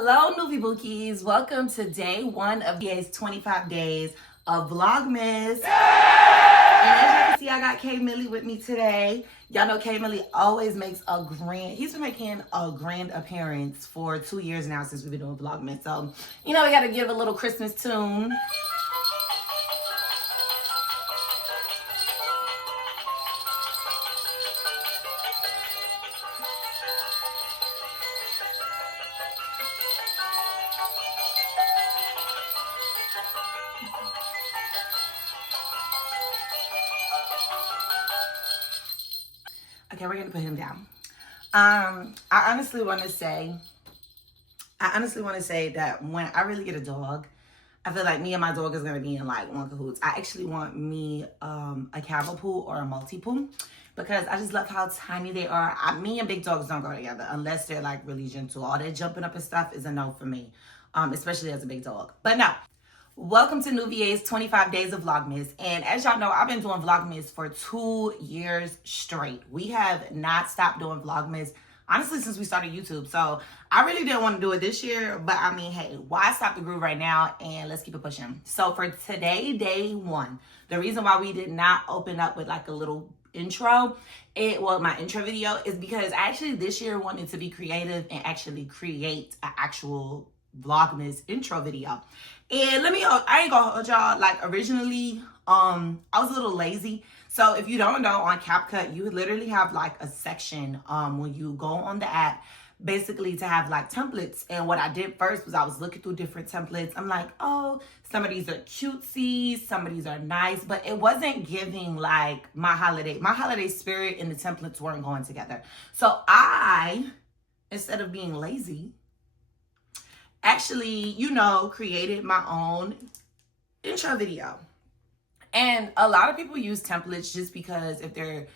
Hello, Novi Bookies. Welcome to day one of Noviae'S 25 days of Vlogmas. And as y'all can see, I got K Millie with me today. Y'all know K Millie always makes he's been making a grand appearance for 2 years now since we've been doing Vlogmas. So, we got to give a little Christmas tune. Okay, we're gonna put him down. I honestly want to say that when I really get a dog, I feel like me and my dog is gonna be in like one cahoots. I actually want me a Cavapoo or a Maltipoo because I just love how tiny they are. Me and big dogs don't go together unless they're like really gentle. All that jumping up and stuff is a no for me, especially as a big dog. But no. Welcome to Noviae'S 25 days of Vlogmas. And as y'all know, I've been doing Vlogmas for 2 years straight. We have not stopped doing Vlogmas, honestly, since we started YouTube. So I really didn't want to do it this year, but I mean, hey, why stop the groove right now? And let's keep it pushing. So for today, day one, the reason why we did not open up with like a little intro, my intro video is because I actually this year wanted to be creative and actually create an actual Vlogmas intro video. And I ain't gonna hold y'all, like originally, I was a little lazy. So if you don't know, on CapCut, you literally have like a section when you go on the app, basically to have like templates. And what I did first was I was looking through different templates. I'm like, oh, some of these are cutesy, some of these are nice, but it wasn't giving like my holiday spirit and the templates weren't going together. So I, instead of being lazy, actually, created my own intro video. And a lot of people use templates just because if they're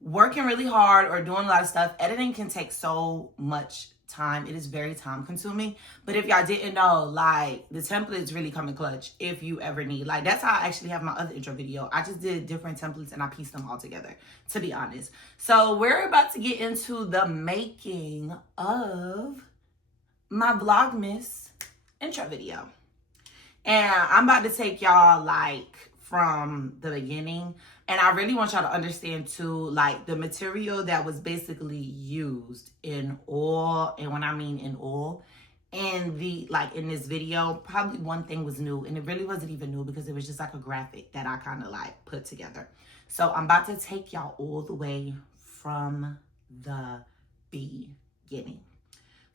working really hard or doing a lot of stuff, editing can take so much time. It is very time consuming. But if y'all didn't know, like the templates really come in clutch if you ever need. Like that's how I actually have my other intro video. I just did different templates and I pieced them all together, to be honest. So we're about to get into the making of my Vlogmas intro video. And I'm about to take y'all like from the beginning. And I really want y'all to understand too, like the material that was basically used in all, and when I mean in all, in this video, probably one thing was new, and it really wasn't even new because it was just like a graphic that I kind of like put together. So I'm about to take y'all all the way from the beginning.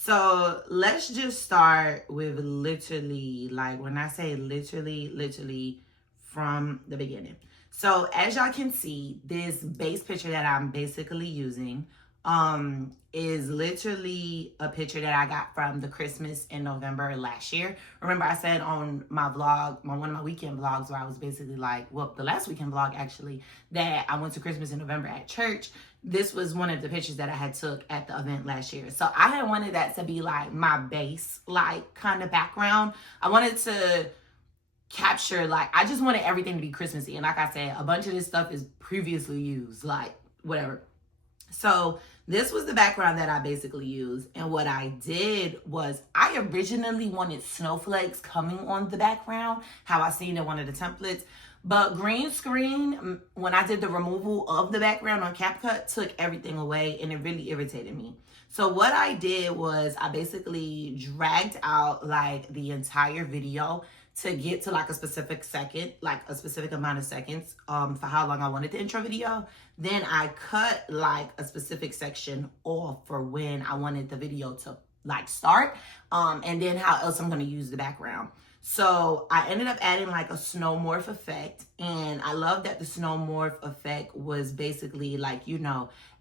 So let's just start with literally, like when I say literally from the beginning. So as y'all can see, this base picture that I'm basically using is literally a picture that I got from the Christmas in November last year. Remember I said on my vlog, one of my weekend vlogs where I was basically like, well, the last weekend vlog actually, that I went to Christmas in November at church. This was one of the pictures that I had took at the event last year. So I had wanted that to be like my base, like kind of background. I wanted to capture, like, I just wanted everything to be Christmassy. And like I said, a bunch of this stuff is previously used, like whatever. So this was the background that I basically used. And what I did was I originally wanted snowflakes coming on the background, how I seen in one of the templates. But green screen, when I did the removal of the background on CapCut, took everything away and it really irritated me. So what I did was I basically dragged out like the entire video to get to like a specific second, like a specific amount of seconds for how long I wanted the intro video. Then I cut like a specific section off for when I wanted the video to like start, and then how else I'm gonna use the background. So I ended up adding like a snow morph effect, and I love that the snow morph effect was basically like,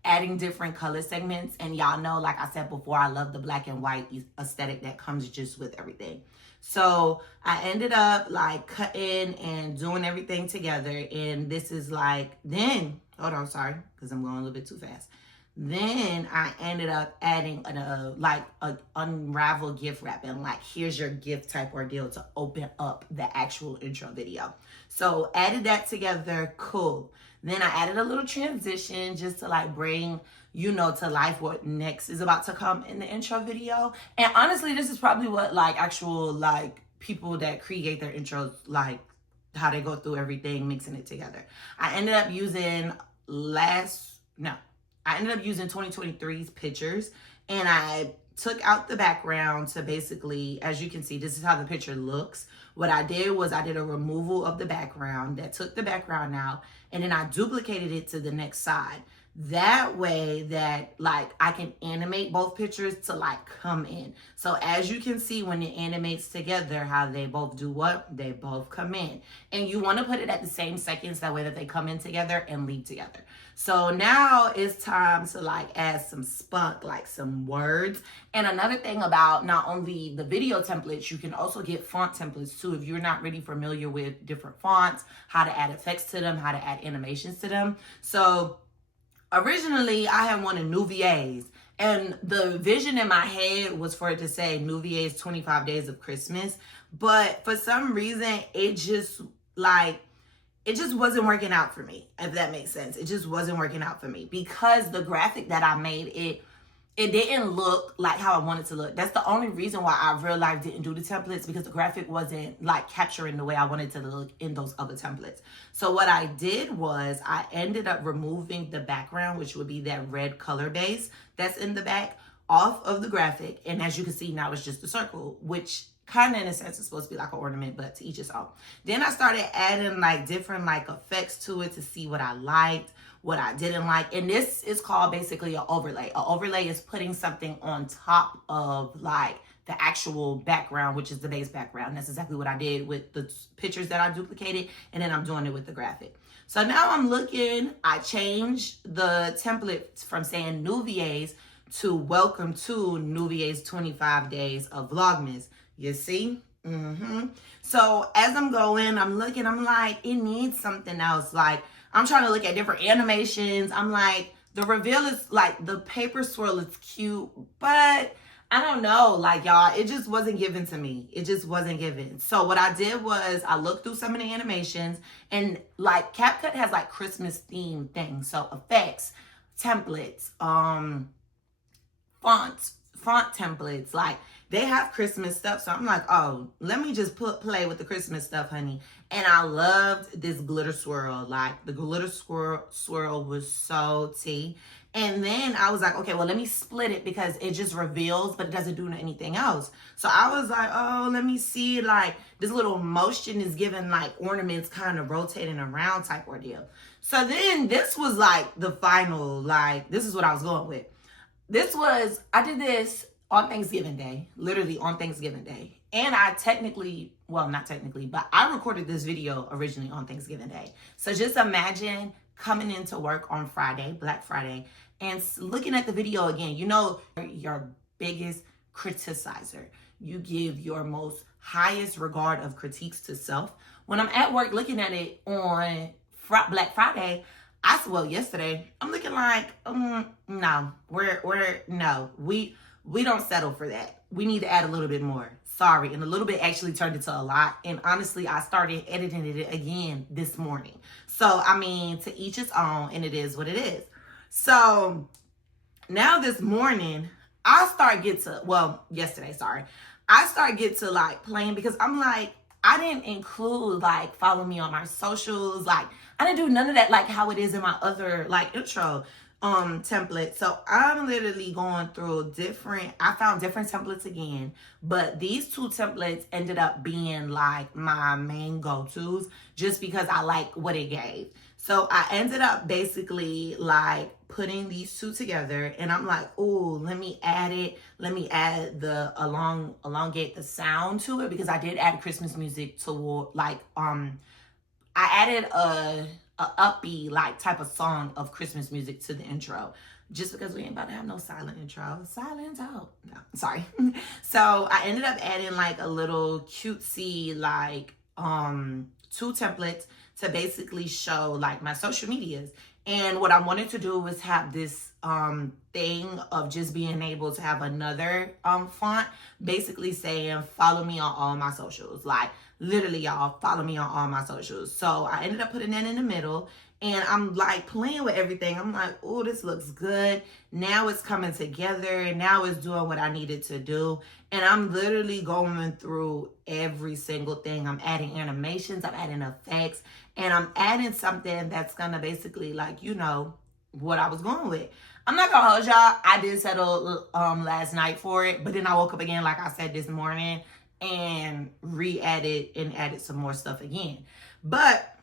adding different color segments. And y'all know, like I said before, I love the black and white aesthetic that comes just with everything. So I ended up like cutting and doing everything together. And this is like, then, hold on, sorry, because I'm going a little bit too fast. Then I ended up adding a unravel gift wrap, and like, here's your gift type ordeal to open up the actual intro video. So added that together, cool. Then I added a little transition just to like bring you know, to life what next is about to come in the intro video. And honestly, this is probably what like actual like people that create their intros, like how they go through everything, mixing it together. I ended up using 2023's pictures, and I took out the background to basically, as you can see, this is how the picture looks. What I did was I did a removal of the background that took the background out, and then I duplicated it to the next side. That way that like I can animate both pictures to like come in. So as you can see, when it animates together, how they both do what? They both come in. And you want to put it at the same seconds, that way that they come in together and leave together. So now it's time to like add some spunk, like some words. And another thing about not only the video templates, you can also get font templates too if you're not really familiar with different fonts, how to add effects to them, how to add animations to them. So originally, I had one of Noviae'S, and the vision in my head was for it to say Noviae'S 25 Days of Christmas, but for some reason, it just wasn't working out for me, if that makes sense. It just wasn't working out for me because the graphic that I made, it didn't look like how I wanted to look. That's the only reason why I real life didn't do the templates, because the graphic wasn't like capturing the way I wanted to look in those other templates. So what I did was I ended up removing the background, which would be that red color base that's in the back, off of the graphic. And as you can see, now it's just a circle, which kind of in a sense is supposed to be like an ornament, but to each his own. Then I started adding like different like effects to it to see what I liked, what I didn't like. And this is called basically an overlay. An overlay is putting something on top of like the actual background, which is the base background. That's exactly what I did with the pictures that I duplicated, and then I'm doing it with the graphic. So now I'm looking, I changed the template from saying Noviae'S to welcome to Noviae'S 25 Days of Vlogmas. You see? So as I'm going, I'm looking, I'm like, it needs something else. Like, I'm trying to look at different animations. I'm like, the reveal is like, the paper swirl is cute, but I don't know, like y'all, it just wasn't given to me. It just wasn't given. So what I did was I looked through some of the animations, and like CapCut has like Christmas themed things. So effects, templates, font templates, like they have Christmas stuff. So I'm like, oh, let me just play with the Christmas stuff, honey. And I loved this glitter swirl. Like the glitter swirl was so tea. And then I was like, okay, well, let me split it because it just reveals, but it doesn't do anything else. So I was like, oh, let me see, like this little motion is giving like ornaments kind of rotating around type ordeal. So then this was like the final, like this is what I was going with. I did this on Thanksgiving Day, literally on Thanksgiving Day. And I technically, well, not technically, but I recorded this video originally on Thanksgiving Day. So just imagine coming into work on Friday, Black Friday, and looking at the video again. You know, your biggest criticizer. You give your most highest regard of critiques to self. When I'm at work looking at it on Black Friday, yesterday, I'm looking like, no, we don't settle for that. We need to add a little bit more. Sorry. And a little bit actually turned into a lot. And honestly, I started editing it again this morning. So, I mean, to each his own, and it is what it is. So now this morning, I start get to like playing, because I'm like, I didn't include like follow me on my socials. Like I didn't do none of that, like how it is in my other like intro template. So I'm literally going through I found different templates again, but these two templates ended up being like my main go-tos just because I like what it gave. So I ended up basically like putting these two together, and I'm like, oh, let me add it. Let me add the elongate the sound to it, because I did add Christmas music to like, I added a upbeat like type of song of Christmas music to the intro, just because we ain't about to have no silent intro. Silent out. No, sorry. So I ended up adding like a little cutesy like two templates to basically show like my social medias. And what I wanted to do was have this thing of just being able to have another font basically saying follow me on all my socials. Like literally, y'all, follow me on all my socials. So I ended up putting that in the middle, and I'm like playing with everything. I'm like, oh, this looks good. Now it's coming together. Now it's doing what I needed to do. And I'm literally going through every single thing. I'm adding animations, I'm adding effects, and I'm adding something that's gonna basically, like, you know, what I was going with. I'm not gonna hold y'all. I did settle last night for it, but then I woke up again, like I said, this morning, and re-added and added some more stuff again. But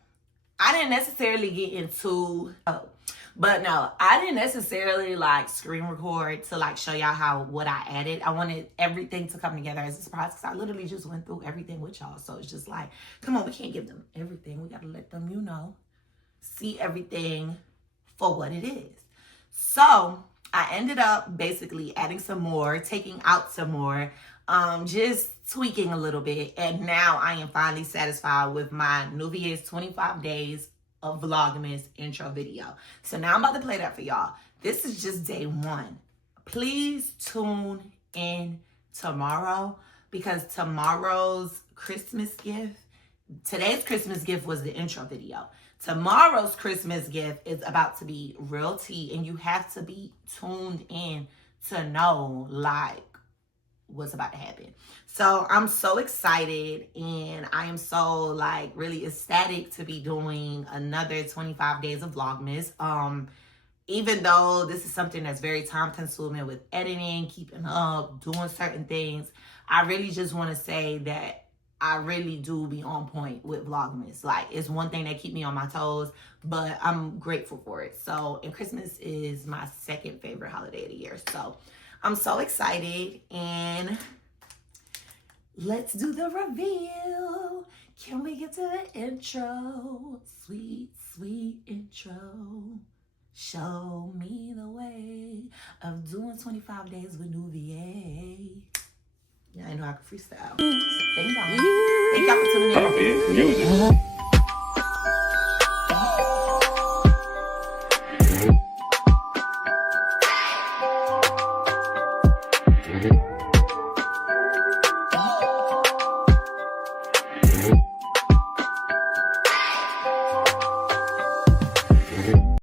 I didn't necessarily get into I didn't necessarily like screen record to like show y'all what I added. I wanted everything to come together as a surprise because I literally just went through everything with y'all. So it's just like, come on, we can't give them everything. We gotta let them, you know, see everything for what it is. So I ended up basically adding some more, taking out some more, just tweaking a little bit. And now I am finally satisfied with my Noviae'S 25 Days of Vlogmas intro video. So now I'm about to play that for y'all. This is just day one. Please tune in tomorrow because tomorrow's Christmas gift, today's Christmas gift was the intro video. Tomorrow's Christmas gift is about to be real tea, and you have to be tuned in to know like what's about to happen. So I'm so excited, and I am so like really ecstatic to be doing another 25 days of Vlogmas. Even though this is something that's very time consuming with editing, keeping up, doing certain things, I really just want to say that I really do be on point with Vlogmas. Like, it's one thing that keep me on my toes, but I'm grateful for it. So, and Christmas is my second favorite holiday of the year. So, I'm so excited, and let's do the reveal. Can we get to the intro? Sweet, sweet intro. Show me the way of doing 25 days with Noviae. Yeah, I know I can freestyle. Thank y'all for tuning in. Copy music. Mm-hmm.